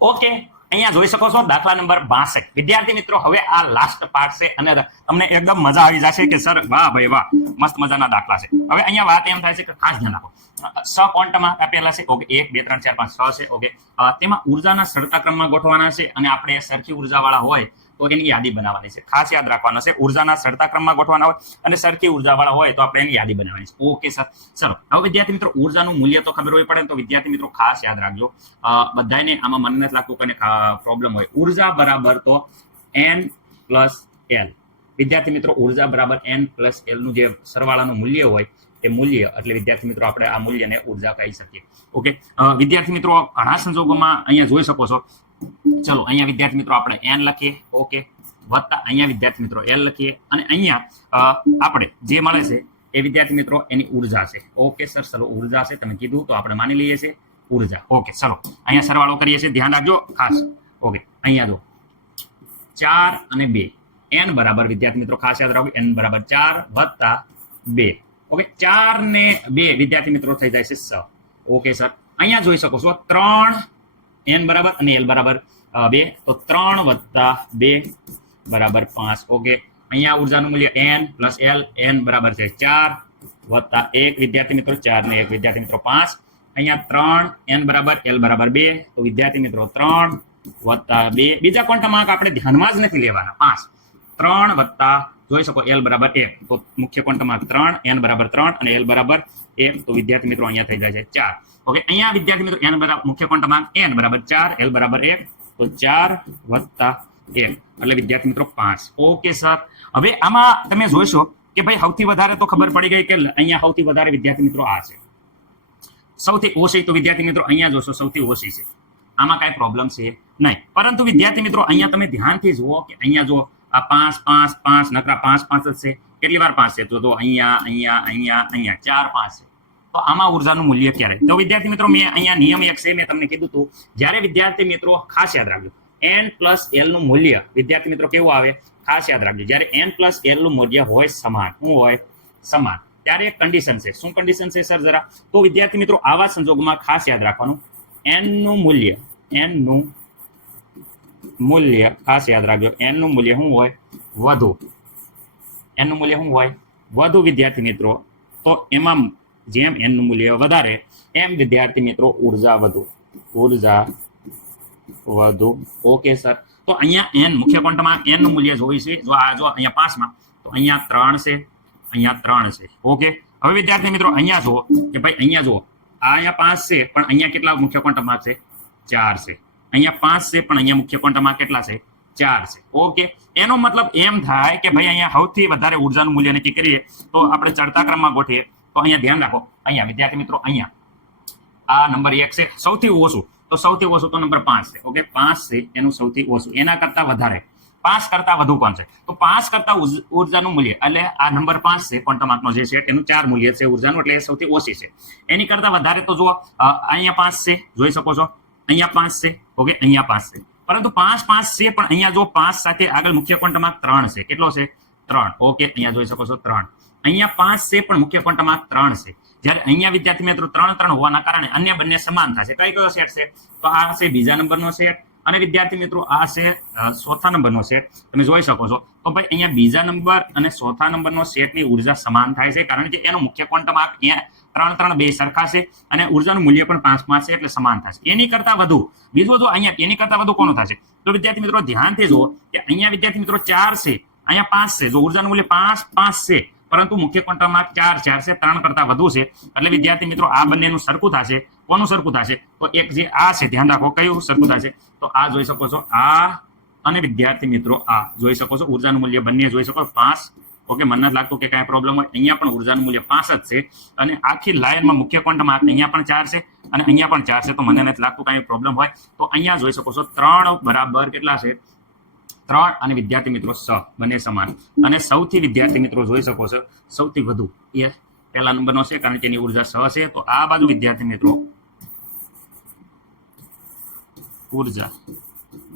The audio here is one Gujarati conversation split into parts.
ઓકે, અહીંયા જોઈ શકો છો દાખલા નંબર બાસઠ. વિદ્યાર્થી મિત્રો, હવે આ લાસ્ટ પાર્ટ છે અને તમને એકદમ મજા આવી જશે કે સર વાહ ભાઈ વાહ, મસ્ત મજાના દાખલા છે. હવે અહીંયા વાત એમ થાય છે કે ખાસ ધ્યાન આપો સ ક્વોન્ટમાં આપેલા છે, ઓકે, એક, બે, ત્રણ, ચાર, પાંચ, છ છે, ઓકે. તેમાં ઉર્જાના સળતા ક્રમમાં ગોઠવાના છે અને આપણે સરખી ઉર્જાવાળા હોય તો એની યાદી બનાવવાની છે. ખાસ યાદ રાખવાનું છે, ઉર્જાના સળતા ક્રમમાં ગોઠવાના હોય અને સરખી ઉર્જાવાળા હોય તો આપણે એની યાદી બનાવવાની છે. Okay, sir. ચલો, હવે વિદ્યાર્થી મિત્રો, ઉર્જાનું મૂલ્ય તો ખબર હોય પડે તો વિદ્યાર્થી મિત્રો ખાસ યાદ રાખજો. બધાને આમાં મને નથી લાગતું કે પ્રોબ્લેમ હોય. ઊર્જા બરાબર તો એન પ્લસ એલ વિદ્યાર્થી મિત્રો, ઊર્જા બરાબર એન પ્લસ એલનું જે સરવાળાનું મૂલ્ય હોય, એ મૂલ્ય, એટલે વિદ્યાર્થી મિત્રો આપણે આ મૂલ્યને ઊર્જા કહી શકીએ. ઓકે? વિદ્યાર્થી મિત્રો, ઘણા સંજોગોમાં અહીંયા જોઈ શકો છો ચલો, અહીંયા વિદ્યાર્થી મિત્રો આપણે એન લખીએ. ઓકે વત્તા અહીંયા વિદ્યાર્થી મિત્રો એલ લખીએ. અને અહીંયા આપણે જે મળે છે, એ વિદ્યાર્થી મિત્રો એની ઊર્જા છે. ઓકે સર ચલો ઊર્જા છે. તમે કીધું તો આપણે માની લઈએ છીએ ઊર્જા. ઓકે ચલો, અહીંયા સરવાળો કરીએ છીએ. ધ્યાન રાખજો, ખાસ. ઓકે અહીંયા જો. ચાર અને બે. એન બરાબર, વિદ્યાર્થી મિત્રો, ખાસ યાદ રાખો એન બરાબર ચાર વત્તા બે. ઓકે ચાર ને બે વિદ્યાર્થી મિત્રો થઈ જાય છે સ. Okay sir. અહીંયા જોઈ શકો છો, ત્રણ એન બરાબર અને એલ બરાબર અ, બે. તો ત્રણ વત્તા બે બરાબર પાંચ. ઓકે. અહીંયા ઉર્જાનું મૂલ્ય એન પ્લસ એલ એન બરાબર છે ચાર વત્તા એક. વિદ્યાર્થી મિત્રો ચાર ને એક. વિદ્યાર્થી મિત્રો પાંચ. અહીંયા ત્રણ એન બરાબર એલ બરાબર બે. તો વિદ્યાર્થી મિત્રો ત્રણ વત્તા બે. બીજા ક્વોન્ટમ અંક આપણે ધ્યાનમાં જ નથી લેવાના. પાંચ. ત્રણ વત્તા જોઈ શકો એલ બરાબર એક તો મુખ્ય ક્વોન્ટમ અંક ત્રણ એન બરાબર ત્રણ અને એલ બરાબર એક તો વિદ્યાર્થી મિત્રો અહીંયા થઈ જાય છે ચાર. ઓકે અહીંયા વિદ્યાર્થી મિત્રો એન બરાબર મુખ્ય ક્વોન્ટમ અંક એન બરાબર ચાર એલ બરાબર એક, તો ચાર વત્તા એક એટલે વિદ્યાર્થી મિત્રો પાંચ. ઓકે સર હવે આમાં તમે જોઈશો કે ભાઈ સૌથી વધારે તો ખબર પડી ગઈ કે અહીંયા સૌથી વધારે વિદ્યાર્થી મિત્રો આ છે. સૌથી ઓછી તો વિદ્યાર્થી મિત્રો અહીંયા જોશો સૌથી ઓછી છે. આમાં કાંઈ પ્રોબ્લેમ છે નહીં. પરંતુ વિદ્યાર્થી મિત્રો અહીંયા તમે ધ્યાનથી જુઓ કે અહીંયા જો આ પાંચ પાંચ પાંચ, નકરા પાંચ પાંચ જ છે. કેટલી વાર પાંચ છે? તો તો અહીંયા અહીંયા અહીંયા અહીંયા, ચાર, પાંચ છે. તો આમાં ઉર્જાનું મૂલ્ય ક્યારે? તો વિદ્યાર્થી મિત્રો, મેં અહીંયા નિયમ એક છે, મેં તમને કીધું હતું. જ્યારે વિદ્યાર્થી મિત્રો, ખાસ યાદ રાખજો. એન પ્લસ એલનું મૂલ્ય, વિદ્યાર્થી મિત્રો, કેવું આવે? ખાસ યાદ રાખજો. જ્યારે એન પ્લસ એલનું મૂલ્ય હોય સમાન. શું હોય? સમાન. ત્યારે એક કન્ડિશન છે. શું કન્ડિશન છે સર જરા? તો વિદ્યાર્થી મિત્રો, આવા સંજોગોમાં ખાસ યાદ રાખવાનું. એનનું મૂલ્ય એનનું મૂલ્ય ખાસ યાદ રાખજો. એનનું મૂલ્ય શું હોય? વધુ. એનનું મૂલ્ય શું હોય? વધુ વિદ્યાર્થી મિત્રો. તો એમાં જેમ એનનું મૂલ્ય વધારે, એમ વિદ્યાર્થી મિત્રો ઊર્જા વધુ. ઊર્જા વધુ. ઓકે સર તો અહીંયા એન મુખ્ય ક્વોન્ટમાં એનનું મૂલ્ય જોઈ છે. જો આ જો અહીંયા પાંચમાં, તો અહીંયા ત્રણ છે. અહીંયા ત્રણ છે. ઓકે હવે વિદ્યાર્થી મિત્રો, અહીંયા જુઓ કે ભાઈ અહીંયા જુઓ. આ અહીંયા પાંચ છે, પણ અહીંયા કેટલા મુખ્ય ક્વોન્ટમાં છે? ચાર છે. અહીંયા પાંચ છે, પણ અહીંયા મુખ્ય ક્વોન્ટમાં કેટલા છે? ચાર છે. ઓકે? એનો મતલબ એમ થાય કે ભાઈ અહીંયા સૌથી વધારે ઉર્જાનું મૂલ્ય નક્કી કરીએ તો આપણે ચડતા ક્રમમાં ગોઠીએ તો અહીંયા ધ્યાન રાખો. અહીંયા, વિદ્યાર્થી મિત્રો, અહીંયા. આ નંબર એક છે. સૌથી ઓછું. તો સૌથી ઓછું તો નંબર પાંચ છે. ઓકે? પાંચ છે એનું સૌથી ઓછું. એના કરતા વધારે. પાંચ કરતા વધુ કોણ છે? તો પાંચ કરતા ઉર્જ- ઉર્જાનું મૂલ્ય. એટલે આ નંબર પાંચ છે ક્વોન્ટમ આંકનો જે છે એનું ચાર મૂલ્ય છે ઉર્જાનું, એટલે એ સૌથી ઓછી છે. એની કરતા વધારે તો જુઓ અહીંયા પાંચ છે. જોઈ શકો છો. અહીંયા પાંચ છે, ઓકે, અહીંયા પાંચ છે. પરંતુ પાંચ પાંચ છે, પણ અહીંયા જો પાંચ સાથે આગળ મુખ્ય કોન્ટમાં ત્રણ છે. કેટલો છે? ત્રણ. ઓકે, અહીંયા જોઈ શકો છો, ત્રણ. અહીંયા પાંચ છે, પણ મુખ્ય કોન્ટમાં ત્રણ છે. જ્યારે અહીંયા વિદ્યાર્થી મિત્રો ત્રણ ત્રણ હોવાના કારણે અન્ય બંને સમાન થશે. કઈ કયો સેટ છે? તો આ છે બીજા નંબરનો સેટ. અને વિદ્યાર્થી મિત્રો, આ છે ચોથા નંબરનો સેટ. તમે જોઈ શકો છો. તો ભાઈ અહીંયા બીજા નંબર અને ચોથા નંબરનો સેટની ઊર્જા સમાન થાય છે, કારણ કે એનો મુખ્ય ક્વોન્ટમ આંક ત્રણ ત્રણ બે સરખા છે અને ઉર્જાનું મૂલ્ય પણ પાંચ પાંચ છે એટલે સમાન થશે. એની કરતા વધુ, બીજું જો અહીંયા, એની કરતા વધુ કોનું થશે? તો વિદ્યાર્થી મિત્રો, ધ્યાનથી જુઓ કે અહીંયા વિદ્યાર્થી મિત્રો ચાર છે, અહીંયા પાંચ છે. જો ઉર્જાનું મૂલ્ય પાંચ પાંચ છે, પરંતુ મુખ્ય ક્વોન્ટમ ચાર ચાર છે, ત્રણ કરતા વધુ છે, એટલે વિદ્યાર્થી મિત્રો, આ બંનેનું સરખું થશે. કોનું સરખું થશે? તો એક જે આ છે, ધ્યાન રાખો, કયું સરખું થશે? તો આ જોઈ શકો છો, આ અને વિદ્યાર્થી મિત્રો, આ જોઈ શકો છો, ઉર્જાનું મૂલ્ય બંને જોઈ શકો પાંચ ઓકે, મને નથી લાગતું કે કાંઈ પ્રોબ્લેમ હોય. અહીંયા પણ ઉર્જાનું મૂલ્ય પાંચ જ છે. અને આખી લાઇનમાં મુખ્ય ક્વોન્ટમાં અહીંયા પણ ચાર છે અને અહીંયા પણ ચાર છે, તો મને નથી લાગતું કાંઈ પ્રોબ્લેમ હોય. તો અહીંયા જોઈ શકો છો, ત્રણ બરાબર કેટલા છે? ત્રણ અને વિદ્યાર્થી મિત્રો સ, બંને સમાન. અને સૌથી વિદ્યાર્થી મિત્રો જોઈ શકો છો, સૌથી વધુ. એ પહેલા નંબરનો છે, કારણ કે એની ઊર્જા સ છે. તો આ બાજુ વિદ્યાર્થી મિત્રો, ઊર્જા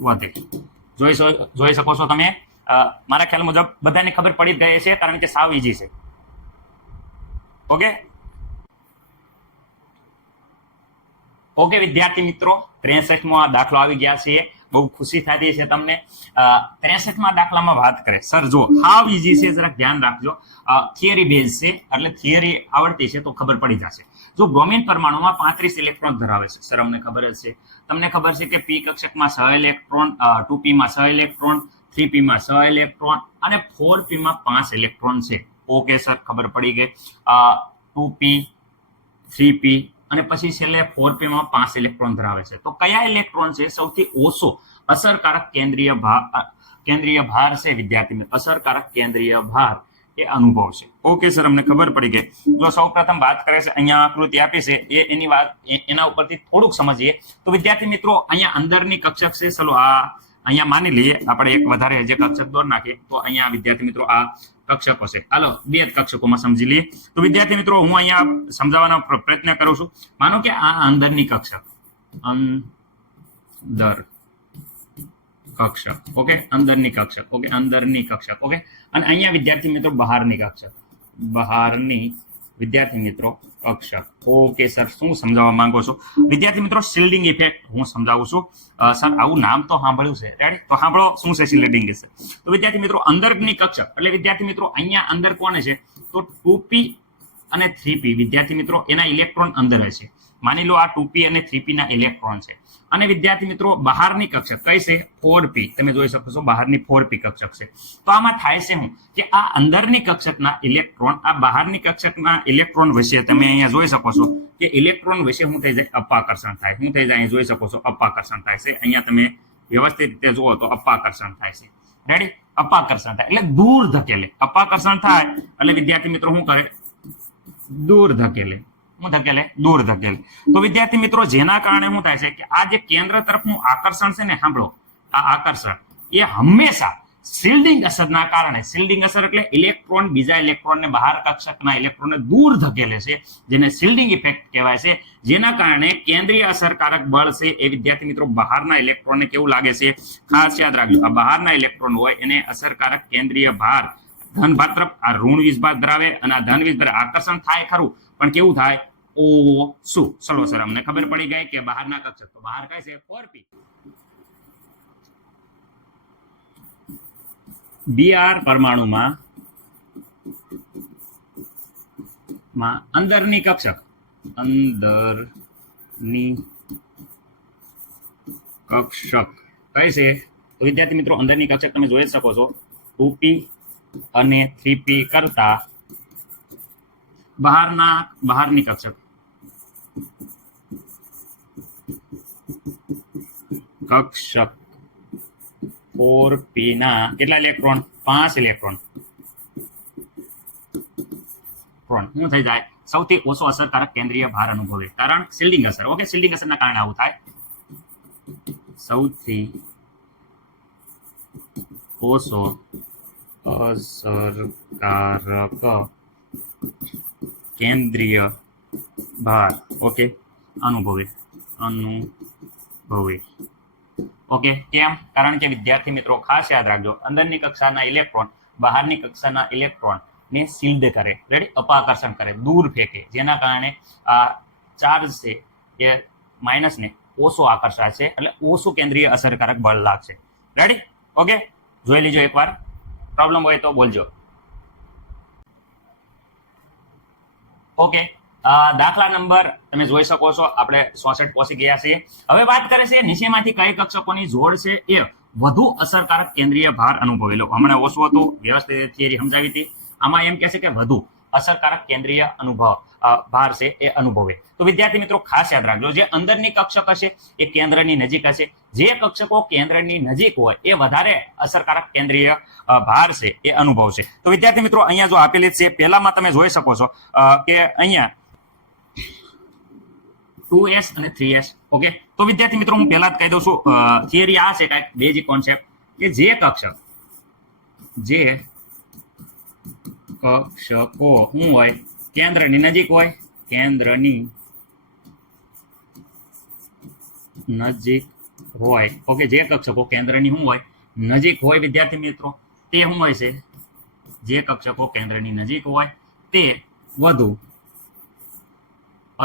વધે. જોઈ જોઈ શકો છો તમે? મારા ખ્યાલ મુજબ બધાને ખબર પડી ગઈ છે કારણ કે સાવ ઈજી છે. ઓકે ઓકે વિદ્યાર્થી મિત્રો, ત્રેસઠમો આ દાખલો આવી ગયા છે. બહુ ખુશી થતી છે તમને. ત્રેસઠમાં દાખલામાં વાત કરે. સર જો હાવ ઈઝી છે જરાક ધ્યાન રાખજો. થિયરી બેઝ છે, એટલે થિયરી આવડતી છે તો ખબર પડી જશે. જો બ્રોમિન પરમાણુમાં પાંત્રીસ ઇલેક્ટ્રોન ધરાવે છે. સર અમને ખબર જ છે. તમને ખબર છે કે પી કક્ષકમાં છ ઇલેક્ટ્રોન ટુ પીમાં છ ઇલેક્ટ્રોન થ્રી પીમાં છ ઇલેક્ટ્રોન અને ફોર પીમાં પાંચ ઇલેક્ટ્રોન છે. ઓકે સર ખબર પડી ગઈ. ટુ પી થ્રી પી અને પછી છેલ્લે ફોર પીમાં પાંચ ઇલેક્ટ્રોન ધરાવે છે. તો કયા ઇલેક્ટ્રોન છે? સૌથી ઓછો અસરકારક કેન્દ્રીય ભાર કેન્દ્રીય ભાર છે, વિદ્યાર્થી અસરકારક કેન્દ્રીય ભાર એ અનુભવ છે. ઓકે સર અમને ખબર પડી ગઈ. જો સૌ પ્રથમ વાત કરે છે, અહીંયા આકૃતિ આપી છે, એ એની વાત એના ઉપરથી થોડુંક સમજીએ. તો વિદ્યાર્થી મિત્રો, અહીંયા અંદરની કક્ષક છે. ચલો આ અહીંયા માની લઈએ, આપણે એક વધારે જે કક્ષક દોર નાખીએ, તો અહીંયા વિદ્યાર્થી મિત્રો આ કક્ષકો છે હાલો, બે કક્ષકોમાં સમજી લઈએ. તો વિદ્યાર્થી મિત્રો, હું અહીંયા સમજાવવાનો પ્રયત્ન કરું છું. માનો કે આ અંદરની કક્ષક. અંદર કક્ષક. ઓકે? અંદરની કક્ષક. ઓકે? અંદરની કક્ષક. ઓકે? અને અહીંયા વિદ્યાર્થી મિત્રો બહારની કક્ષક. બહારની વિદ્યાર્થી મિત્રો કક્ષક ઓકે, સર, શું સમજાવવા માંગો છો? વિદ્યાર્થી મિત્રો શિલ્ડિંગ ઇફેક્ટ હું સમજાવું છું. સર, આવું નામ તો સાંભળ્યું છે. રાઈટ તો સાંભળો શું છે શિલ્ડિંગ છે તો વિદ્યાર્થી મિત્રો, અંદરની કક્ષક. એટલે વિદ્યાર્થી મિત્રો, અહીંયા અંદર કોને છે? તો ટુ પી અને થ્રી વિદ્યાર્થી મિત્રો, એના ઇલેક્ટ્રોન અંદર હશે માની લો આ ટુ પી અને થ્રી ના ઇલેક્ટ્રોન છે. અને વિદ્યાર્થી મિત્રો, બહારની કક્ષક કઈ છે? Four P. તમે જોઈ શકો છો બહારની ફોર પી કક્ષક છે. તો આમાં થાય છે શું કે આ અંદરની કક્ષકના ઇલેક્ટ્રોન, આ બહારની કક્ષકના ઇલેક્ટ્રોન વિશે તમે અહીંયા જોઈ શકો છો કે ઇલેક્ટ્રોન વિશે શું થઈ જાય? અપાકર્ષણ થાય. હું થઈ જાય? અહીં જોઈ શકો છો અપાકર્ષણ થાય છે. અહીંયા તમે વ્યવસ્થિત રીતે જુઓ તો અપાકર્ષણ થાય છે. રેડી અપાકર્ષણ થાય. એટલે દૂર ધકેલે. અપાકર્ષણ થાય. એટલે વિદ્યાર્થી મિત્રો શું કરે? દૂર ધકેલે. ધકેલે, દૂર ધકેલે. તો વિદ્યાર્થી મિત્રો, જેના કારણે શું થાય છે કે આ જે કેન્દ્ર તરફનું આકર્ષણ છે ને, સાંભળો, આ આકર્ષણ, એ હંમેશા શિલ્ડિંગ અસરના કારણે, શિલ્ડિંગ અસર એટલે ઇલેક્ટ્રોન, બીજા ઇલેક્ટ્રોનને બહાર કક્ષકના ઇલેક્ટ્રોનને દૂર ધકેલે છે, જેને શિલ્ડિંગ ઇફેક્ટ કહેવાય છે. જેના કારણે કેન્દ્રીય અસરકારક બળ છે, એ વિદ્યાર્થી મિત્રો, બહારના ઇલેક્ટ્રોનને કેવું લાગે છે? ખાસ યાદ રાખજો, આ બહારના ઇલેક્ટ્રોન હોય, એને અસરકારક કેન્દ્રીય ભાર ધન ભાર તરફ આ ઋણ વીજભાર ધરાવે અને આ ધન વીજભાર આકર્ષણ થાય ખરું, પણ કેવું થાય? ઓ સુ ચલો સર, અમને ખબર પડી ગઈ કે બહારના કક્ષક. તો બહાર કઈ છે? ફોર પી બીઆર પરમાણુમાં માં અંદરની કક્ષક. અંદરની કક્ષક. કઈ છે? વિદ્યાર્થી મિત્રો, અંદરની કક્ષક તમે જોઈ શકો છો. ટુ પી અને થ્રી પી કરતા બહારના, બહારની કક્ષક. કક્ષક. ફોર પી કેટલા ઇલેક્ટ્રોન પાંચ ઇલેક્ટ્રોન શું થઈ જાય? સૌથી ઓછો અસરકારક કેન્દ્રીય ભાર અનુભવે. કારણ શિલ્ડિંગ અસર. ઓકે શિલ્ડિંગ અસરના કારણે આવું થાય. સૌથી ઓછો અસરકારક કેન્દ્રીય ભાર. ઓકે અનુભવે. અનુભવે. ઓકે કેમ? કારણ કે વિદ્યાર્થી મિત્રો, ખાસ યાદ રાખજો, અંદરની કક્ષાના ઇલેક્ટ્રોન બહારની કક્ષાના ઇલેક્ટ્રોન ને શિલ્ડ કરે. રેડી અપાકર્ષણ કરે. દૂર ફેંકે. જેના કારણે આ ચાર્જ છે, એ માઇનસ ને ઓછો છે, એટલે ઓછું કેન્દ્રીય અસરકારક બળ લાગશે. રેડી ઓકે જોઈ લીજો એકવાર. પ્રોબ્લેમ હોય તો બોલજો. ઓકે દાખલા નંબર તમે જોઈ શકો છો. આપણે ચોસઠ પહોંચી ગયા છીએ. હવે વાત કરે છે નીચેમાંથી કઈ કક્ષકોની જોડ છે એ વધુ અસરકારક કેન્દ્રીય ભાર અનુભવેલો હમણાં ઓછું હતું, વ્યવસ્થિત થિયરી સમજાવી હતી. આમાં એમ કહે છે કે વધુ અસરકારક કેન્દ્રીય અનુભવ ભાર છે એ અનુભવે. તો વિદ્યાર્થી મિત્રો, ખાસ યાદ રાખજો, જે અંદરની કક્ષક હશે એ કેન્દ્રની નજીક હશે. જે કક્ષકો કેન્દ્રની નજીક હોય એ વધારે અસરકારક કેન્દ્રીય ભાર છે એ અનુભવશે. તો વિદ્યાર્થી મિત્રો, અહીંયા જો આપેલી છે, પહેલામાં તમે જોઈ શકો છો કે અહીંયા ટુ અને થ્રી ઓકે? તો વિદ્યાર્થી મિત્રો, હું પહેલા જ કહી દઉં છું થિયરી આ છે કાંઈક, બેઝિક કોન્સેપ્ટ, કે જે કક્ષક, જે કક્ષકો શું હોય, કેન્દ્રની નજીક હોય, કેન્દ્રની નજીક હોય, ઓકે, જે કક્ષકો કેન્દ્રની શું હોય, નજીક હોય વિદ્યાર્થી મિત્રો, તે શું હોય છે, જે કક્ષકો કેન્દ્રની નજીક હોય, તે વધુ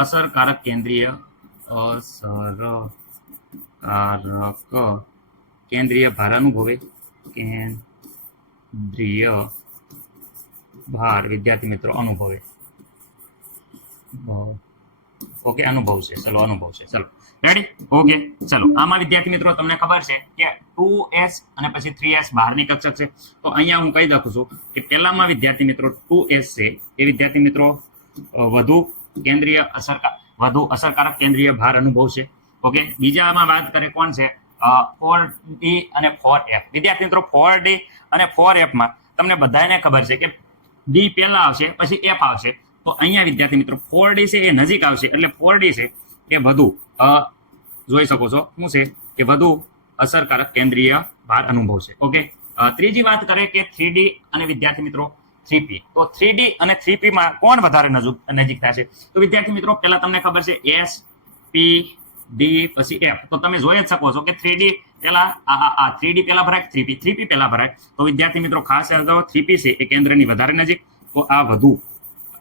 અસરકારક કેન્દ્રીય અસરકારક કેન્દ્રીય ભાર અનુભવે. કેન્દ્રીય ભાર, વિદ્યાર્થી મિત્રો, અનુભવે. ઓકે, અનુભવ છે. ચલો, અનુભવ છે. ચલો. રેડી ઓકે, ચલો. આમાં વિદ્યાર્થી મિત્રો, તમને ખબર છે કે ટુ એસ અને પછી થ્રી એસ બહારની કક્ષક છે. તો અહીંયા હું કહી દઉં છું કે પહેલામાં વિદ્યાર્થી મિત્રો ટુ એસ છે. એ વિદ્યાર્થી મિત્રો વધુ કેન્દ્રીય અસરકાર વધુ અસરકારક કેન્દ્રીય ભાર અનુભવ છે. ઓકે, બીજામાં વાત કરે કોણ છે? ફોર ડી અને ફોર એફ વિદ્યાર્થી મિત્રો ફોર ડી અને ફોર એફમાં તમને બધાને ખબર છે કે ડી પહેલા આવશે, પછી એફ આવશે. તો અહીંયા વિદ્યાર્થી મિત્રો ફોર ડી છે એ નજીક આવશે, એટલે ફોર ડી છે એ વધુ જોઈ શકો છો શું છે? કે વધુ અસરકારક કેન્દ્રીય ભાર અનુભવ છે. ઓકે ત્રીજી વાત કરે કે થ્રી અને વિદ્યાર્થી મિત્રો થ્રી પી તો થ્રી ડી અને થ્રી માં કોણ વધારે નજીક થાય થશે? તો વિદ્યાર્થી મિત્રો, પહેલા તમને ખબર છે એસ પી ડી પછી એફ તો તમે જોઈ જ શકો છો કે થ્રી ડી પેલા આ આ થ્રી ડી ભરાય થ્રી પી થ્રી પી પેલા ભરાય. તો વિદ્યાર્થી મિત્રો, ખાસ યાદ રાખો થ્રી છે એ કેન્દ્રની વધારે નજીક. તો આ વધુ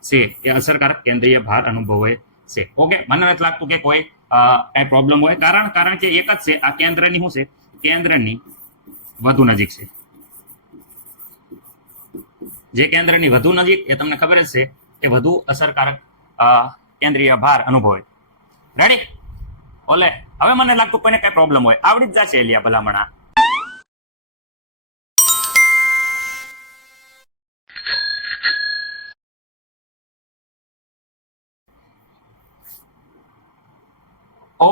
છે, એ અસરકારક કેન્દ્રીય ભાર અનુભવે છે. ઓકે? મને નથી લાગતું કે કોઈ કઈ પ્રોબ્લેમ હોય. કારણ કારણ કે એક જ છે, આ કેન્દ્રની શું છે? કેન્દ્રની વધુ નજીક છે. જે કેન્દ્રની વધુ નજીક, એ તમને ખબર જ છે એ વધુ અસરકારક કેન્દ્રીય ભાર અનુભવે રેડી ઓલે, હવે મને લાગતું કોઈને કઈ પ્રોબ્લેમ હોય. આવડી જ જશે, એલિયા ભલામણા.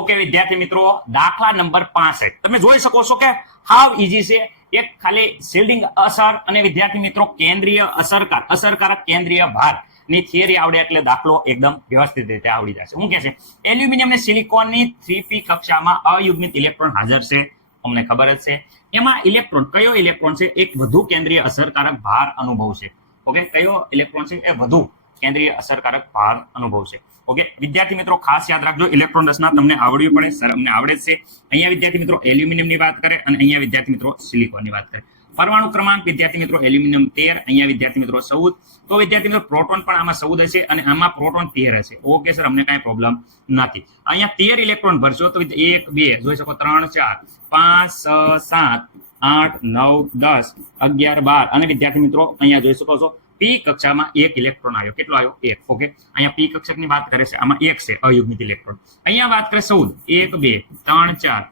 ઓકે વિદ્યાર્થી મિત્રો, દાખલા નંબર પાસઠ. તમે જોઈ શકો છો કે હાવ ઈઝી છે. એક ખાલી શિલ્ડિંગ અસર અને વિદ્યાર્થી મિત્રો, કેન્દ્રીય અસરકાર, અસરકારક કેન્દ્રીય ભાર. ની થિયરી આવડે એટલે દાખલો એકદમ વ્યવસ્થિત રીતે આવડી જશે. શું કે છે? એલ્યુમિનિયમ અને સિલિકોનની થ્રી પી કક્ષામાં અયુગ્મિત ઇલેક્ટ્રોન હાજર છે. અમને ખબર જ છે. એમાં ઇલેક્ટ્રોન, કયો ઇલેક્ટ્રોન છે? એક વધુ કેન્દ્રીય અસરકારક ભાર અનુભવ છે. ઓકે, કયો ઇલેક્ટ્રોન છે? એ વધુ કેન્દ્રીય અસરકારક ભાર અનુભવ છે. ઓકે? વિદ્યાર્થી મિત્રો, ખાસ યાદ રાખજો ઇલેક્ટ્રોન રચના તમને આવડવી પડે સર, અમને આવડે છે. અહીંયા વિદ્યાર્થી મિત્રો, એલ્યુમિનિયમની વાત કરે અને અહીંયા વિદ્યાર્થી મિત્રો સિલિકોનની વાત કરે. પરમાણુ ક્રમાંક, વિદ્યાર્થી મિત્રો, એલ્યુમિનિયમ તેર, અહીંયા વિદ્યાર્થી મિત્રો, ચૌદ. તો વિદ્યાર્થી મિત્રો, પ્રોટોન પણ આમાં ચૌદ હશે અને આમાં પ્રોટોન તેર હશે. ઓકે, સર, અમને કાંઈ પ્રોબ્લેમ નથી. અહીંયા તેર ઇલેક્ટ્રોન ભરશો તો એક, બે, જોઈ શકો, ત્રણ, ચાર, પાંચ, છ, સાત, આઠ, નવ, દસ, અગિયાર, બાર. અને વિદ્યાર્થી મિત્રો, અહીંયા જોઈ શકો છો પી કક્ષામાં એક ઇલેક્ટ્રોન આવ્યો. કેટલો આવ્યો? એક. ઓકે અહીંયા પી કક્ષકની વાત કરે છે. આમાં એક છે અયુગ્મિત ઇલેક્ટ્રોન અહીંયા વાત કરે ચૌદ. એક, બે, ત્રણ, ચાર,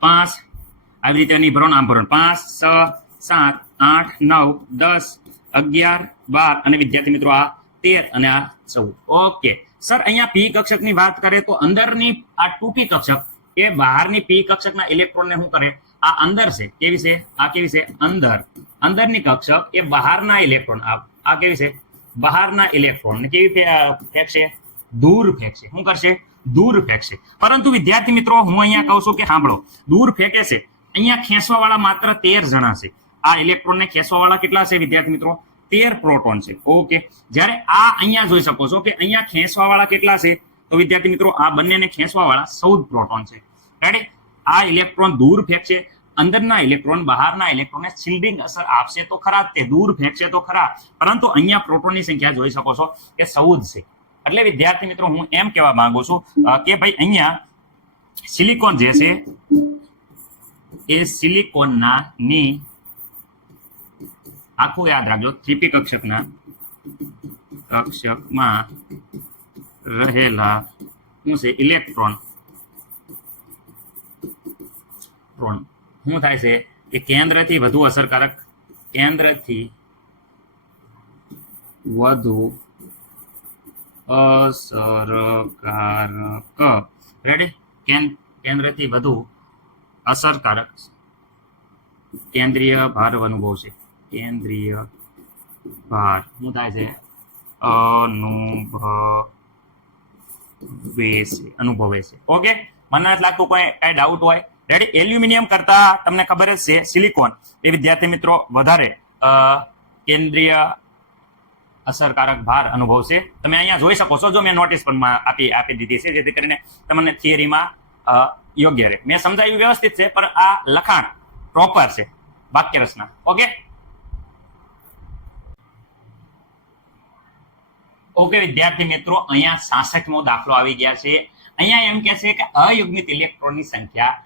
પાંચ. આવી રીતે ભરો આમ ભરણ પાંચ, છ, સાત, આઠ, નવ, દસ, અગિયાર, બાર. અને વિદ્યાર્થી મિત્રો, આ તેર અને આ ચૌદ. ઓકે સર અહીંયા પી કક્ષકની વાત કરે તો અંદરની આ ટુ પી કક્ષક એ બહારની પી કક્ષકના ઇલેક્ટ્રોનને શું કરે? આ અંદર છે. કેવી છે? આ કેવી છે? અંદર. અંદરની કક્ષક એ બહારના ઇલેક્ટ્રોન આ કેવી છે? બહારના ઇલેક્ટ્રોનને કેવી ફેંકશે? દૂર ફેંકશે. શું કરશે? દૂર ફેંકશે. પરંતુ વિદ્યાર્થી મિત્રો, હું અહીંયા કહું છું કે સાંભળો. દૂર ફેંકે છે. અહીંયા ખેંચવા વાળા માત્ર તેર જણા છે. આ ઇલેક્ટ્રોનને ખેંચવા વાળા કેટલા છે વિદ્યાર્થી મિત્રો? તેર પ્રોટોન છે. ઓકે. જ્યારે આ અહીંયા જોઈ શકો છો કે અહીંયા ખેંચવા વાળા કેટલા છે? તો વિદ્યાર્થી મિત્રો, આ બંનેને ખેંચવા વાળા ચૌદ પ્રોટોન છે. રેડી આ ઇલેક્ટ્રોન દૂર ફેંકશે. અંદરના ઇલેક્ટ્રોન બહારના ઇલેક્ટ્રોનને શિલ્ડિંગ અસર આપશે તો ખરા જ તે દૂર ફેંકશે તો ખરા પરંતુ અહીંયા પ્રોટોનની સંખ્યા જોઈ શકો છો કે ચૌદ છે। એટલે વિદ્યાર્થી મિત્રો હું એમ કહેવા માંગુ છું અ, કે ભાઈ અહીંયા સિલિકોન જે છે એ સિલિકોનના ની આખું યાદ રાખજો થ્રીપી કક્ષકના કક્ષકમાં રહેલા શું છે? ઇલેક્ટ્રોન પ્રોન શું થાય છે? કે કેન્દ્રથી વધુ અસરકારક, કેન્દ્રથી વધુ અસરકારક. રેડી કેન્દ્રથી વધુ અસરકારક કેન્દ્રીય ભાર અનુભવ છે. કેન્દ્રીય ભાર. શું થાય છે? અનુભવે છે. અનુભવે છે. ઓકે મને નથી લાગતું કોઈ, કઈ ડાઉટ હોય. રેડી એલ્યુમિનિયમ કરતા તમને ખબર જ છે સિલિકોન એ વિદ્યાર્થી મિત્રો, વધારે કેન્દ્રીય અસરકારક ભાર અનુભવશે. તમે અહીંયા જોઈ શકો છો, જો મેં નોટિસ પણ આપી આપી દીધી છે, જેથી કરીને તમને થિયરીમાં યોગ્ય રહે. મેં સમજાવ્યું વ્યવસ્થિત છે, પણ આ લખાણ પ્રોપર છે વાક્ય રચના ઓકે ઓકે વિદ્યાર્થી મિત્રો, અહીંયા સાસઠમો દાખલો આવી ગયા છે. અહીંયા એમ કે છે કે અયુગ્મિત ઇલેક્ટ્રોનની સંખ્યા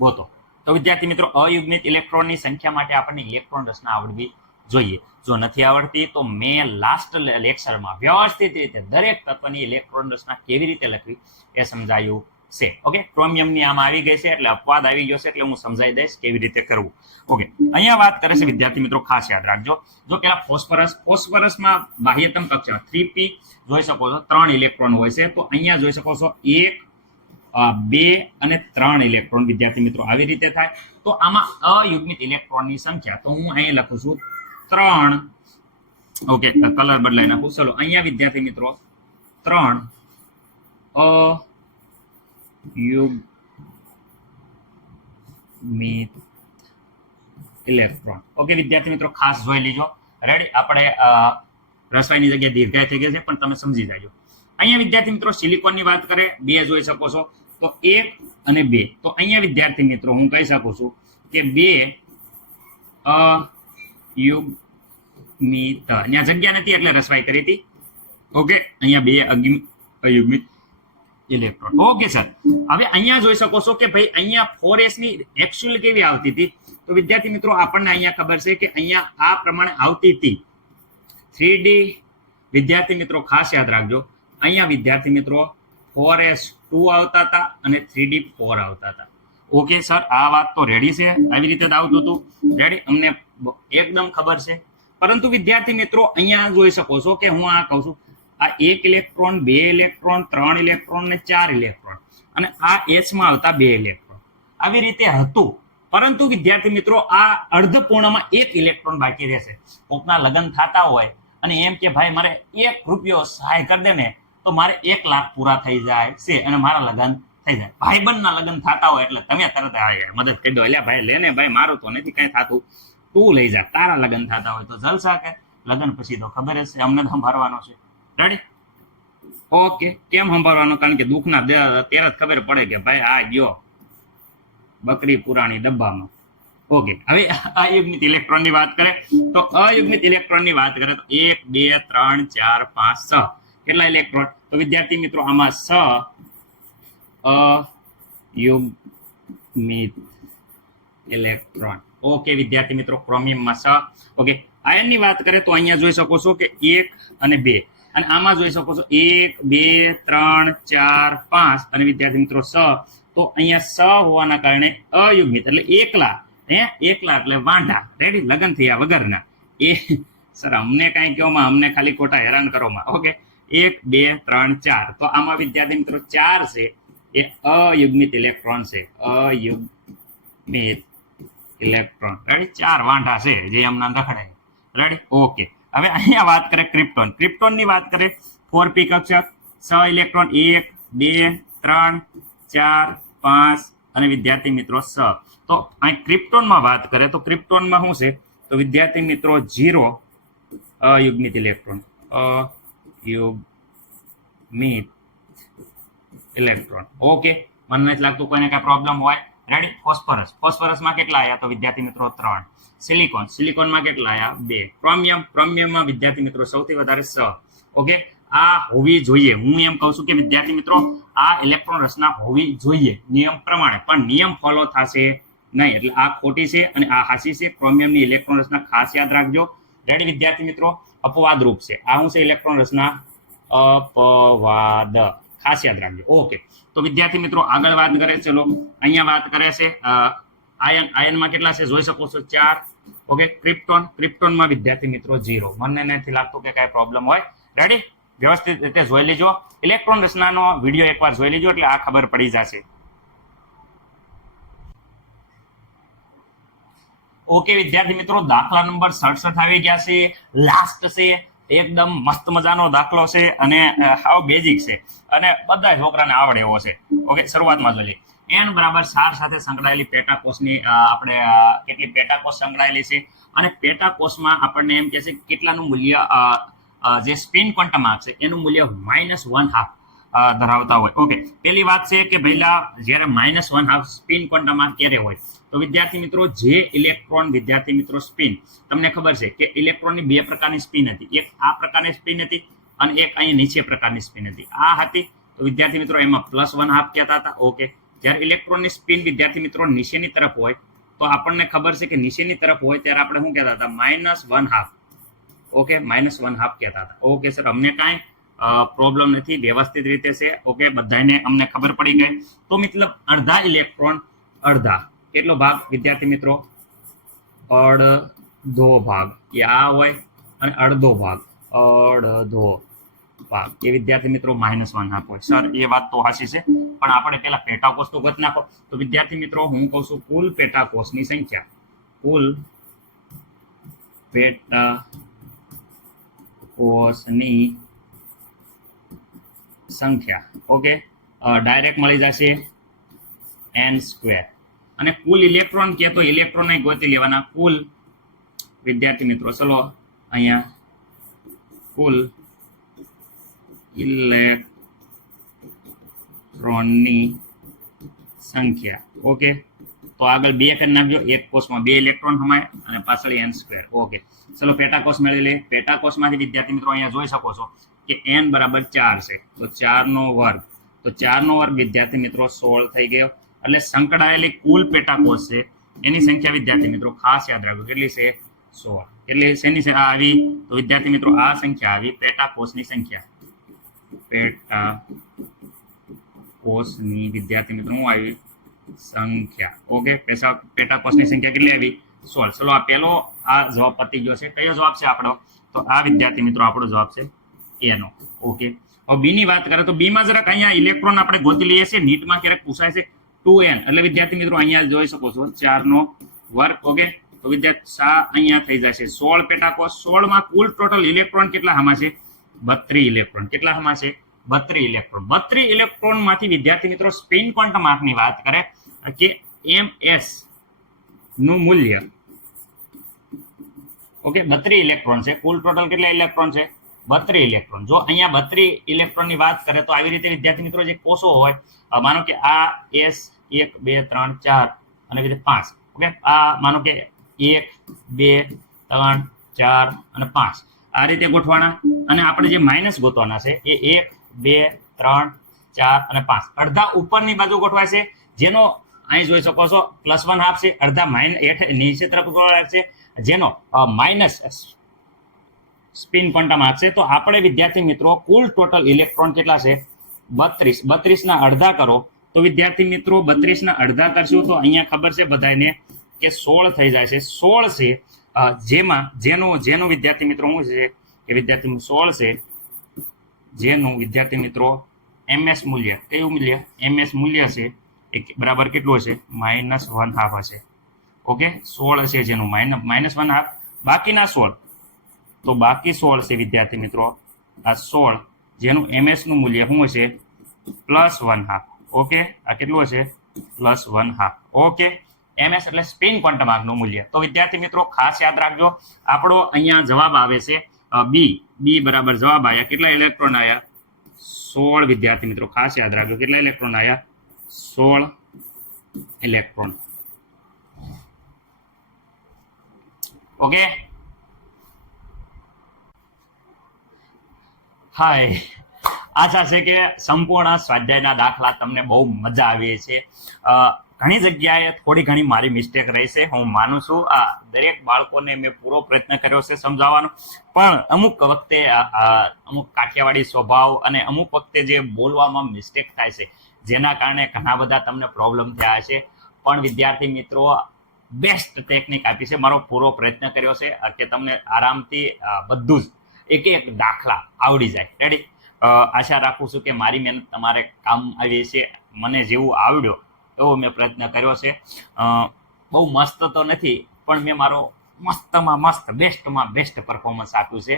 ગોતો. તો વિદ્યાર્થી મિત્રો, અયુગ્મિત ઇલેક્ટ્રોનની સંખ્યા માટે આપણને ઇલેક્ટ્રોન રચના આવડવી જોઈએ. જો નથી આવડતી, તો મેં લાસ્ટ લેક્ચરમાં વ્યવસ્થિત રીતે દરેક તત્વની ઇલેક્ટ્રોન રચના કેવી રીતે લખવી એ સમજાયું છે. ઓકે ક્રોમિયમની આમાં આવી ગઈ છે, એટલે અપવાદ આવી ગયો છે, એટલે હું સમજાવી દઈશ કેવી રીતે કરવું. ઓકે અહીંયા વાત કરે છે વિદ્યાર્થી મિત્રો, ખાસ યાદ રાખજો. જો પેલા ફોસ્ફરસ ફોસ્ફરસમાં બાહ્યતમ કક્ષામાં થ્રી પી જોઈ શકો છો, ત્રણ ઇલેક્ટ્રોન હોય છે. તો અહીંયા જોઈ શકો છો, એક બે અને ત્રણ ઇલેક્ટ્રોન વિદ્યાર્થી મિત્રો આવી રીતે થાય. તો આમાં અયુગ્મિત ઇલેક્ટ્રોનની સંખ્યા, તો હું અહીં લખું છું ત્રણ. ઓકે કલર બદલાઈ નાખું. ચલો, અહીંયા વિદ્યાર્થી મિત્રો, ત્રણ અયુગ્મિત ઇલેક્ટ્રોન ઓકે વિદ્યાર્થી મિત્રો, ખાસ જોઈ લીજો. રેડી આપણે રસવાઈની જગ્યાએ દીર્ઘાય થઈ ગયા છે, પણ તમે સમજી જાજો. અહીંયા વિદ્યાર્થી મિત્રો સિલિકોનની વાત કરે, બે જોઈ શકો છો. તો એક અને બે. તો અહીંયા વિદ્યાર્થી મિત્રો હું કહી શકું છું કે બે અયુગ્મિત. અહીંયા જગ્યા નથી એટલે રસવાઈ કરી હતી. ઓકે, અહીંયા બે અયુગ્મિત ઇલેક્ટ્રોન. Okay, sir. હવે અહીંયા જોઈ શકો છો કે ભાઈ અહીંયા ફોરની એક્ચ્યુઅલ કેવી આવતી હતી? તો વિદ્યાર્થી મિત્રો આપણને અહીંયા ખબર છે કે અહીંયા આ પ્રમાણે આવતી હતી. થ્રી વિદ્યાર્થી મિત્રો ખાસ યાદ રાખજો. અહીંયા વિદ્યાર્થી મિત્રો ફોર એસ ટુ આવતા હતા અને થ્રી ડી ફોર આવતા હતા. ઓકે સર આ વાત તો રેડી છે. આવી રીતે આવતું હતું. રેડી અમને એકદમ ખબર છે. પરંતુ વિદ્યાર્થી મિત્રો, અહીંયા જોઈ શકો છો કે હું આ કહું છું. આ એક ઇલેક્ટ્રોન, બે ઇલેક્ટ્રોન, ત્રણ ઇલેક્ટ્રોન ને ચાર ઇલેક્ટ્રોન. અને આ એચમાં આવતા બે ઇલેક્ટ્રોન. આવી રીતે હતું. પરંતુ વિદ્યાર્થી મિત્રો, આ અર્ધપૂર્ણમાં એક ઇલેક્ટ્રોન બાકી રહેશે. કોકના લગ્ન થતા હોય અને એમ કે, ભાઈ, મારે એક રૂપિયો સહાય કરી દે ને તો મારે એક લાખ પૂરા થઈ જાય છે અને મારા લગ્ન થઈ જાય. ભાઈબંધના લગ્ન થતા હોય એટલે તમે તરત મદદ કરી દો. એટલે ભાઈ, લેને ભાઈ, મારું તો નથી કઈ થતું. તું લઈ જા. તારા લગ્ન થતા હોય તો જલસા કે લગ્ન પછી તો ખબર જ અમને સંભાળવાનો છે. રેડી ઓકે કેમ સંભાળવાનો? કારણ કે દુઃખના ના ત્યારે જ ખબર પડે કે ભાઈ, આ ગયો બકરી પુરાણી ડબ્બામાં. ઓકે હવે અયુગ્મિત ઇલેક્ટ્રોનની વાત કરે. તો અયુગ્મિત ઇલેક્ટ્રોનની વાત કરે તો એક, બે, ત્રણ, ચાર, પાંચ, છ. કેટલા ઇલેક્ટ્રોન તો વિદ્યાર્થી મિત્રો, આમાં સ અયુગ્મિત ઇલેક્ટ્રોન ઓકે વિદ્યાર્થી મિત્રો, ક્રોમિયમમાં સ. ઓકે આયનની વાત કરે તો અહીંયા જોઈ શકો છો કે એક અને બે. અને આમાં જોઈ શકો છો, એક, બે, ત્રણ, ચાર, પાંચ. અને વિદ્યાર્થી મિત્રો, સ. તો અહીંયા સ હોવાના કારણે અયુગ્મિત, એટલે એકલા. હે? એકલા એટલે વાંઢા. રેડી લગન થયા વગરના. એ, સર, અમને કાંઈ કહેવામાં અમને ખાલી ખોટા હેરાન કરોમાં ઓકે એક, બે, ત્રણ, ચાર. તો આમાં વિદ્યાર્થી મિત્રો ચાર છે. એ અયુગ્મિત ઇલેક્ટ્રોન છે. અયુગ્મિત ઇલેક્ટ્રોન. રેડી ચાર વાંઢા છે જે એમના રખડાય રેડી ઓકે હવે અહીંયા વાત કરે ક્રિપ્ટોન. ક્રિપ્ટોનની વાત કરે ફોર પી કક્ષક, છ ઇલેક્ટ્રોન, એક, બે, ત્રણ, ચાર, પાંચ અને વિદ્યાર્થી મિત્રો છ. તો અહીં ક્રિપ્ટોનમાં વાત કરે તો ક્રિપ્ટોનમાં શું છે? તો વિદ્યાર્થી મિત્રો ઝીરો અયુગ્મિત ઇલેક્ટ્રોન. અયુગ્મિત ઇલેક્ટ્રોન ઓકે મને નથી લાગતું કોઈને કાંઈ પ્રોબ્લેમ હોય. રેડી ફોસ્ફરસ ફોસ્ફરસમાં કેટલા આવ્યા તો વિદ્યાર્થી મિત્રો ત્રણ. સિલિકોન સિલિકોનમાં કેટલા આવ્યા બે. ક્રોમિયમ ક્રોમિયમમાં વિદ્યાર્થી મિત્રો સૌથી વધારે છ ઓકે આ હોવી જોઈએ. હું એમ કહું છું કે વિદ્યાર્થી મિત્રો, આ ઇલેક્ટ્રોન રચના હોવી જોઈએ. નિયમ પ્રમાણે. પણ નિયમ ફોલો થશે નહીં. એટલે આ ખોટી છે અને આ હાસી છે. ક્રોમિયમની ઇલેક્ટ્રોન રચના ખાસ યાદ રાખજો. રેડી વિદ્યાર્થી મિત્રો? અપવાદ રૂપ છે. આ શું છે? ઇલેક્ટ્રોન રચના અપવાદ. ખાસ યાદ રાખજો. ઓકે. તો વિદ્યાર્થી મિત્રો, આગળ વાત કરે ચલો, અહીંયા વાત કરે છે. આયન, આયનમાં કેટલા છે? જોઈ શકો છો, ચાર. Okay, krypton. ક્રિપ્ટોનમાં વિદ્યાર્થી મિત્રો, ઝીરો. મને નથી લાગતું કે કાંઈ પ્રોબ્લેમ હોય. રેડી વ્યવસ્થિત રીતે જોઈ લેજો. ઇલેક્ટ્રોન રચનાનો વીડિયો એકવાર જોઈ લેજો, એટલે આ ખબર પડી જશે. ઓકે, વિદ્યાર્થી મિત્રો, દાખલા નંબર સડસઠ આવી ગયા છે. લાસ્ટ છે. એકદમ મસ્ત મજાનો દાખલો છે અને હાવ બેઝિક છે. અને બધા છોકરાને આવડે એવો છે. ઓકે, શરૂઆતમાં જોઈએ. એન બરાબર સાર સાથે સંકળાયેલી પેટાકોષની આપણે કેટલી પેટાકોષ સંકળાયેલી છે. અને પેટાકોષમાં આપણને એમ કે છે કેટલાનું મૂલ્ય જે સ્પિન ક્વોન્ટમ છે, એનું મૂલ્ય માઇનસ વન હાફ ધરાવતા હોય. ઓકે પેલી વાત છે કે પહેલા જ્યારે માઇનસ વન હાફ સ્પિન ક્વોન્ટમમાં ક્યારે હોય, તો વિદ્યાર્થી મિત્રો, જે ઇલેક્ટ્રોન વિદ્યાર્થી મિત્રો સ્પિન તમને ખબર છે કે ઇલેક્ટ્રોનની બે પ્રકારની સ્પિન હતી. એક આ પ્રકારની સ્પિન હતી અને એક અહીં નીચે પ્રકારની સ્પિન હતી. આ હતી, તો વિદ્યાર્થી મિત્રો એમાં પ્લસ વન હાફ કહેતા હતા. ઓકે જ્યારે ઇલેક્ટ્રોનની સ્પિન વિદ્યાર્થી મિત્રો નીચેની તરફ હોય, તો આપણને ખબર છે કે નીચેની તરફ હોય ત્યારે આપણે શું કહેતા હતા? Minus one half okay minus one half કહેતા હતા. ઓકે સર અમને કાંઈ પ્રોબ્લેમ નથી, વ્યવસ્થિત રીતે છે. ઓકે બધાને અમને ખબર પડી ગઈ. તો મતલબ અડધા ઇલેક્ટ્રોન અડધા. કેટલો ભાગ? વિદ્યાર્થી મિત્રો? અડધો ભાગ. એ આ હોય અને અડધો ભાગ. અડધો ભાગ. એ વિદ્યાર્થી મિત્રો માઇનસ વન હાફ હોય સર એ વાત તો હાચી છે. પણ આપણે પેલા પેટાકોષ તો ગત નાખો. તો વિદ્યાર્થી મિત્રો, હું કહું છું કુલ પેટાકોષની સંખ્યા. કુલ પેટા કોષની સંખ્યા ઓકે ડાયરેક્ટ મળી જશે એન સ્ક્વેર અને કુલ ઇલેક્ટ્રોન કે તો ઇલેક્ટ્રોન ગોતી લેવાના. કુલ, વિદ્યાર્થી મિત્રો, ચલો અહીંયા કુલ ઇલેક્ટ્રોનની સંખ્યા ઓકે તો આગળ બે કરી નાખજો, એક કોષમાં બે ઇલેક્ટ્રોન સમાય અને પાછળ એન સ્ક્વેર ઓકે ચલો પેટાકોષ મેળવી લે. પેટાકોષમાંથી વિદ્યાર્થી મિત્રો અહીંયા જોઈ શકો છો. કે એન બરાબર ચાર છે. તો ચારનો વર્ગ. તો ચારનો વર્ગ, વિદ્યાર્થી મિત્રો, સોળ થઈ ગયો. એટલે સંકળાયેલી કુલ પેટાકોષ છે, એની સંખ્યા વિદ્યાર્થી મિત્રો, ખાસ યાદ રાખો, કેટલી છે? સોળ. એટલે શેની આ આવી? તો વિદ્યાર્થી મિત્રો, આ સંખ્યા આવી પેટાકોષની સંખ્યા. પેટા કોષની વિદ્યાર્થી મિત્રો, હું આવી સંખ્યા. ઓકે? પેસા પેટાકોષની સંખ્યા કેટલી આવી? સોળ. ચલો, આ પેલો આ જવાબ પતી ગયો છે. કયો જવાબ છે આપણો? તો આ વિદ્યાર્થી મિત્રો, આપણો જવાબ છે એનો. ઓકે હવે બી ની વાત કરે તો બી માં જરાક અહીંયા ઇલેક્ટ્રોન આપણે ગોતી લઈએ છીએ. નીટમાં ક્યારેક પૂછાય છે ટુ એન એટલે વિદ્યાર્થી મિત્રો અહીંયા જોઈ શકો છો. ચાર નો વર્ગ ઓકે તો વિદ્યાર્થી સા અહીંયા થઈ જશે. સોળ પેટાકોષ સોળમાં કુલ ટોટલ ઇલેક્ટ્રોન કેટલા આમાં છે? બત્રી ઇલેક્ટ્રોન કેટલા હમા છે? બત્રી ઇલેક્ટ્રોન બત્રી ઇલેક્ટ્રોનમાંથી વિદ્યાર્થી મિત્રો સ્પિન ક્વોન્ટમ માર્કની વાત કરે કે એમ એસનું મૂલ્ય. ઓકે બત્રી ઇલેક્ટ્રોન છે. કુલ ટોટલ કેટલા ઇલેક્ટ્રોન છે? બત્રી ઇલેક્ટ્રોન જો અહીંયા બત્રી ઇલેક્ટ્રોનની વાત કરે તો આવી રીતે વિદ્યાર્થી મિત્રો જે કોષો હોય માનો કે આ એસ એક, બે, ત્રણ, ચાર અને વિધે પાંચ. ઓકે? આ માનો કે એક, બે, ત્રણ, ચાર અને પાંચ. આ રીતે ગોઠવાના અને આપણે જે માઇનસ ગોતવાના છે એ એક, બે, ત્રણ, ચાર અને પાંચ. અડધા ઉપરની બાજુ ગોઠવાય છે. જેનો અહીં જોઈ શકો છો પ્લસ વન હાફ છે, અડધા માઇન હેઠ નીચે તરફ ગોઠવાય છે. જેનો માઇનસ સ્પિન ક્વોન્ટમ આપશે. તો આપણે વિદ્યાર્થી મિત્રો, કુલ ટોટલ ઇલેક્ટ્રોન કેટલા છે? બત્રીસ. બત્રીસના અડધા કરો. તો વિદ્યાર્થી મિત્રો, બત્રીસના અડધા કરશો તો અહીંયા ખબર છે બધાને કે સોળ થઈ જાય છે. સોળ છે જેમાં જેનું જેનું વિદ્યાર્થી મિત્રો શું છે કે વિદ્યાર્થી સોળ છે. જેનું વિદ્યાર્થી મિત્રો એમએસ મૂલ્ય. કયું મૂલ્ય? એમએસ મૂલ્ય છે. એ બરાબર કેટલું હશે? માઇનસ વન હાફ હશે. ઓકે? સોળ હશે જેનું માઇનસ માઇનસ વન હાફ. બાકીના સોળ. તો બાકી સોળ છે વિદ્યાર્થી મિત્રો. આ સોળ જેનું એમએસનું મૂલ્ય શું હશે? પ્લસ વન હાફ ઓકે આ કેટલું હશે? Plus one half okay MS એટલે સ્પિન ક્વોન્ટમનું મૂલ્ય. તો વિદ્યાર્થી મિત્રો, ખાસ યાદ રાખજો, આપણો અહીંયા જવાબ આવે છે બી બી બરાબર જવાબ આવ્યા કેટલા ઇલેક્ટ્રોન આવ્યા સોળ વિદ્યાર્થી મિત્રો, ખાસ યાદ રાખજો, કેટલા ઇલેક્ટ્રોન આવ્યા સોળ ઇલેક્ટ્રોન ઓકે હાય. આશા છે કે સંપૂર્ણ સ્વાધ્યાયના દાખલા તમને બહુ મજા આવી છે ઘણી જગ્યાએ થોડી ઘણી મારી મિસ્ટેક રહી છે હું માનું છું આ દરેક બાળકોને મેં પૂરો પ્રયત્ન કર્યો છે સમજાવવાનો. પણ અમુક વખતે અમુક કાઠિયાવાડી સ્વભાવ અને અમુક વખતે જે બોલવામાં મિસ્ટેક થાય છે, જેના કારણે ઘણા બધા તમને પ્રોબ્લેમ થયા છે પણ વિદ્યાર્થી મિત્રો બેસ્ટ ટેકનિક આપી છે. મારો પૂરો પ્રયત્ન કર્યો છે કે તમને આરામથી બધું જ એક એક દાખલા આવડી જાય. રેડી આશા રાખું છું કે મારી મહેનત તમારે કામ આવી છે મને જેવું આવડ્યો એવો મેં પ્રયત્ન કર્યો છે. બહુ મસ્ત તો નથી, પણ મેં મારો મસ્તમાં મસ્ત, બેસ્ટમાં બેસ્ટ પરફોર્મન્સ આપ્યું છે.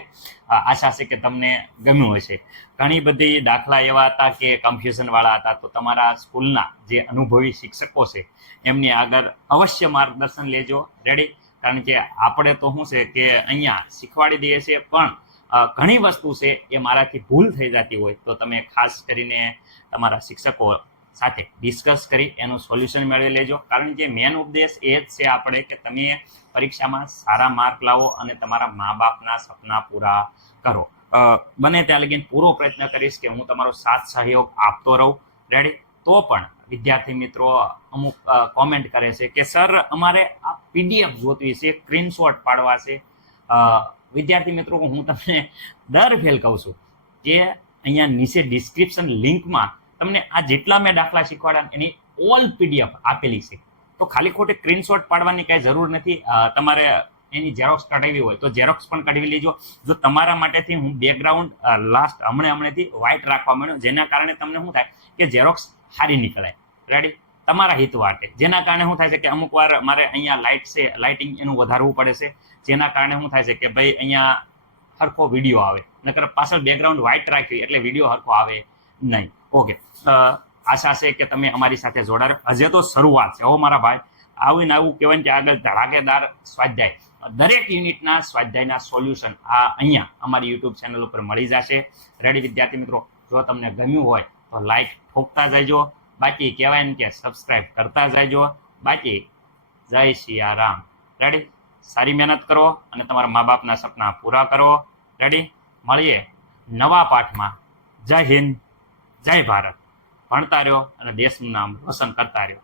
આશા છે કે તમને ગમ્યું હશે. ઘણી બધી દાખલા એવા હતા કે કન્ફ્યુઝનવાળા હતા, તો તમારા સ્કૂલના જે અનુભવી શિક્ષકો છે, એમની આગળ અવશ્ય માર્ગદર્શન લેજો. રેડી કારણ કે આપણે તો શું છે કે અહીંયા શીખવાડી દઈએ છીએ, પણ ઘણી વસ્તુ છે એ મારાથી ભૂલ થઈ જતી હોય તો તમે ખાસ કરીને તમારા શિક્ષકો સાથે ડિસ્કસ કરી એનું સોલ્યુશન મેળવી લેજો. કારણ કે મેન ઉપદેશ એ જ છે આપણે કે તમે પરીક્ષામાં સારા માર્ક લાવો અને તમારા મા બાપના સપના પૂરા કરો. બને ત્યાં લગીને પૂરો પ્રયત્ન કરીશ કે હું તમારો સાથ સહયોગ આપતો રહું. રેડી તો પણ વિદ્યાર્થી મિત્રો અમુક કોમેન્ટ કરે છે કે સર અમારે આ પીડીએફ જોતવી છે સ્ક્રીનશોટ પાડવા છે. વિદ્યાર્થી મિત્રો, હું તમને દર ફેલ કહું છું કે અહીંયા નીચે ડિસ્ક્રિપ્શન લિંકમાં તમને આ જેટલા મેં દાખલા શીખવાડ્યા એની ઓલ પીડીએફ આપેલી છે. તો ખાલી ખોટી સ્ક્રીનશોટ પાડવાની કાંઈ જરૂર નથી. તમારે એની ઝેરોક્સ કઢાવી હોય તો ઝેરોક્સ પણ કઢાવી લેજો. જો તમારા માટેથી હું બેકગ્રાઉન્ડ લાસ્ટ હમણે હમણેથી વ્હાઇટ રાખવા માંડ્યો, જેના કારણે તમને શું થાય કે ઝેરોક્સ સારી નીકળાય. રેડી તમારા હિત માટે જેના કારણે શું થાય છે કે અમુક વાર મારે અહીંયા લાઇટ છે લાઇટિંગ એનું વધારવું પડે છે. જેના કારણે શું થાય છે કે ભાઈ અહીંયા હરખો વીડિયો આવે. નકર પાછળ બેકગ્રાઉન્ડ વ્હાઇટ રાખી એટલે વીડિયો હરખો આવે નહીં. ઓકે આશા છે કે તમે અમારી સાથે જોડાર હજે તો શરૂઆત છે હો મારા ભાઈ. આવું ને આવું કહેવાય કે આગળ ધડાકેદાર સ્વાધ્યાય. દરેક યુનિટના સ્વાધ્યાયના સોલ્યુશન આ અહીંયા અમારી યુટ્યુબ ચેનલ ઉપર મળી જશે. રેડી વિદ્યાર્થી મિત્રો, જો તમને ગમ્યું હોય તો લાઈક ઠોકતા જજો. બાકી કહેવાય ને કે સબસ્ક્રાઈબ કરતા જજો બાકી જય સિયારામ રેડી સારી મહેનત કરો અને તમારા મા બાપના સપના પૂરા કરો. રેડી મળીએ નવા પાઠમાં. જય હિન્દ. જય ભારત. ભણતા રહ્યો અને દેશનું નામ રોશન કરતા રહ્યો.